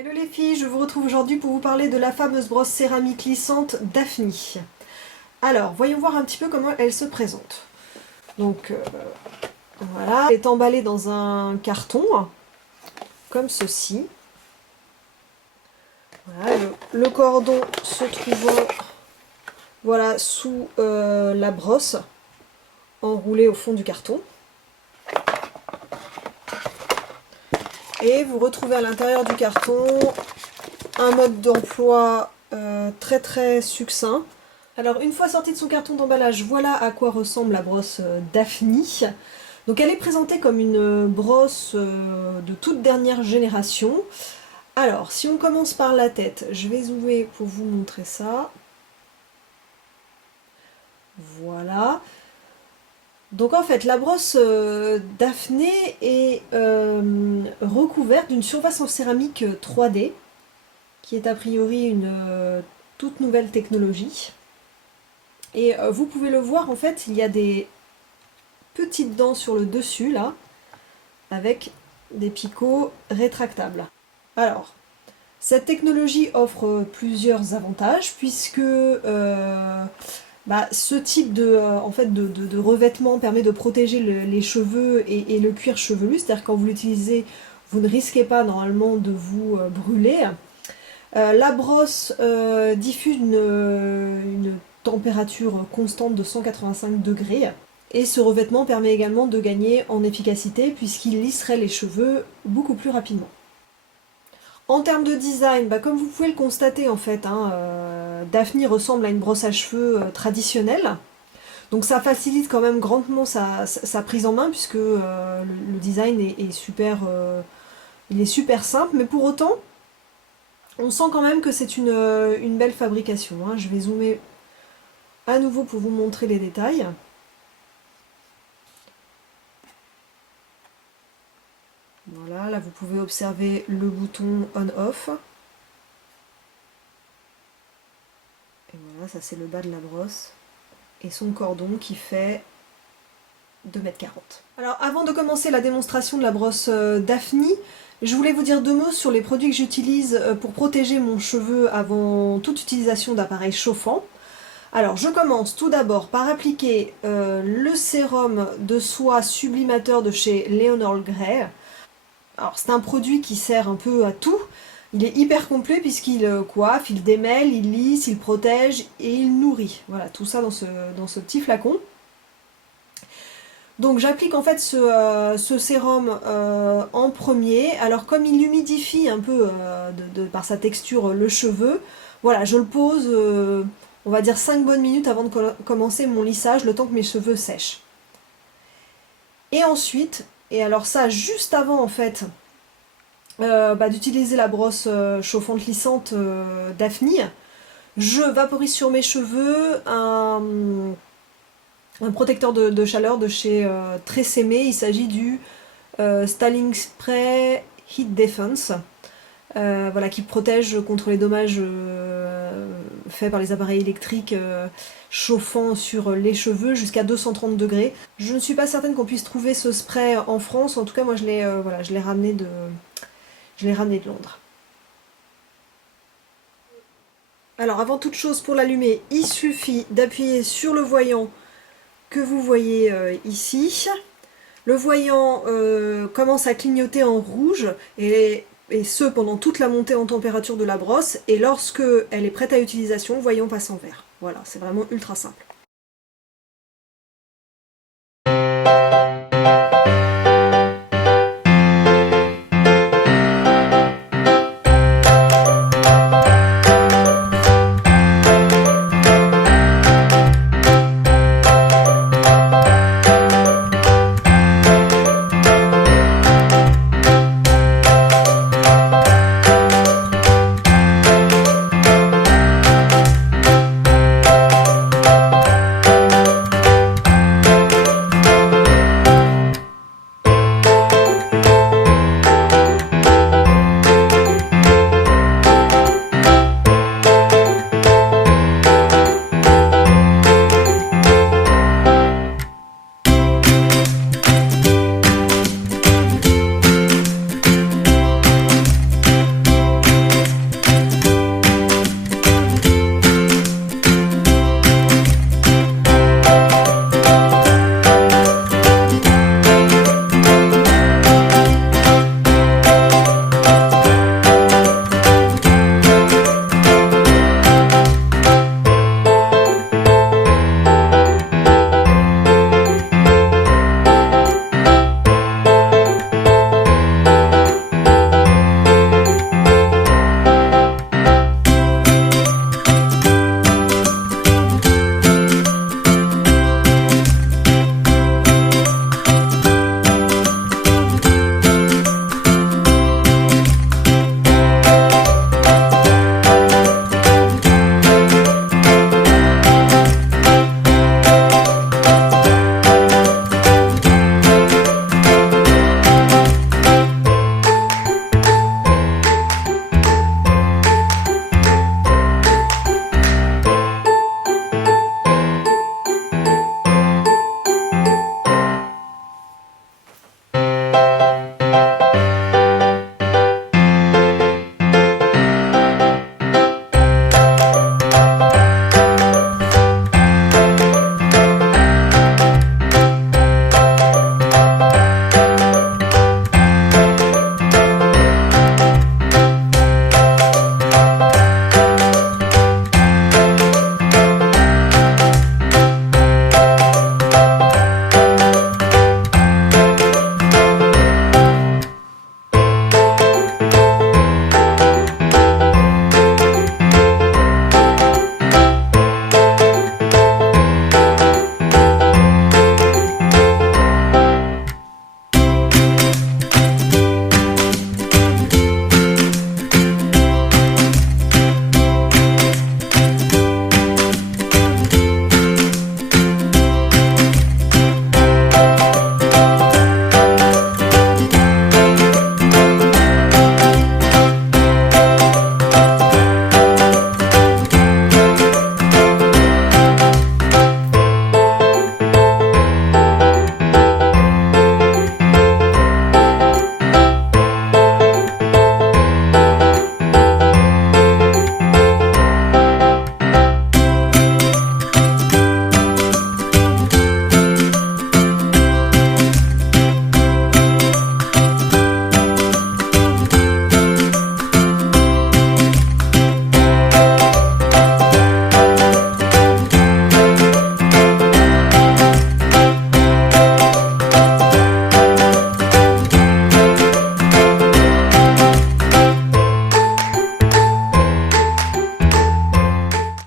Hello les filles, je vous retrouve aujourd'hui pour vous parler de la fameuse brosse céramique lissante Daphne. Alors, voyons voir un petit peu comment elle se présente. Donc, voilà, elle est emballée dans un carton, comme ceci. Voilà, le cordon se trouvant voilà, sous la brosse, enroulée au fond du carton. Et vous retrouvez à l'intérieur du carton un mode d'emploi très très succinct. Alors une fois sortie de son carton d'emballage, voilà à quoi ressemble la brosse Daphne. Donc elle est présentée comme une brosse de toute dernière génération. Alors si on commence par la tête, je vais zoomer pour vous montrer ça. Voilà. Donc en fait, la brosse Daphne est recouverte d'une surface en céramique 3D, qui est a priori une toute nouvelle technologie. Et vous pouvez le voir, en fait, il y a des petites dents sur le dessus, là, avec des picots rétractables. Alors, cette technologie offre plusieurs avantages, puisque ce type de revêtement permet de protéger les cheveux et le cuir chevelu, c'est-à-dire quand vous l'utilisez, vous ne risquez pas normalement de vous brûler. La brosse diffuse une température constante de 185 degrés et ce revêtement permet également de gagner en efficacité puisqu'il lisserait les cheveux beaucoup plus rapidement. En termes de design, comme vous pouvez le constater en fait, Daphne ressemble à une brosse à cheveux traditionnelle. Donc ça facilite quand même grandement sa prise en main puisque le design est super, il est super simple, mais pour autant, on sent quand même que c'est une belle fabrication. Je vais zoomer à nouveau pour vous montrer les détails. Voilà, là vous pouvez observer le bouton on-off. Et voilà, ça c'est le bas de la brosse. Et son cordon qui fait 2,40 m. Alors avant de commencer la démonstration de la brosse Daphne, je voulais vous dire deux mots sur les produits que j'utilise pour protéger mon cheveu avant toute utilisation d'appareils chauffants. Alors je commence tout d'abord par appliquer le sérum de soie sublimateur de chez Leonard Grey. Alors c'est un produit qui sert un peu à tout. Il est hyper complet puisqu'il coiffe, il démêle, il lisse, il protège et il nourrit. Voilà, tout ça dans ce petit flacon. Donc j'applique en fait ce sérum en premier. Alors comme il humidifie un peu par sa texture le cheveu, voilà, je le pose, on va dire 5 bonnes minutes avant de commencer mon lissage, le temps que mes cheveux sèchent. Et ensuite, et alors ça juste avant en fait d'utiliser la brosse chauffante lissante Daphne, je vaporise sur mes cheveux un protecteur de chaleur de chez Tresemme. Il s'agit du Styling Spray Heat Defense, voilà, qui protège contre les dommages faits par les appareils électriques chauffant sur les cheveux jusqu'à 230 degrés. Je ne suis pas certaine qu'on puisse trouver ce spray en France, en tout cas moi je l'ai ramené de Londres. Alors avant toute chose, pour l'allumer, il suffit d'appuyer sur le voyant que vous voyez ici. Le voyant commence à clignoter en rouge et ce pendant toute la montée en température de la brosse, et lorsque elle est prête à utilisation, le voyant passe en vert. Voilà, c'est vraiment ultra simple.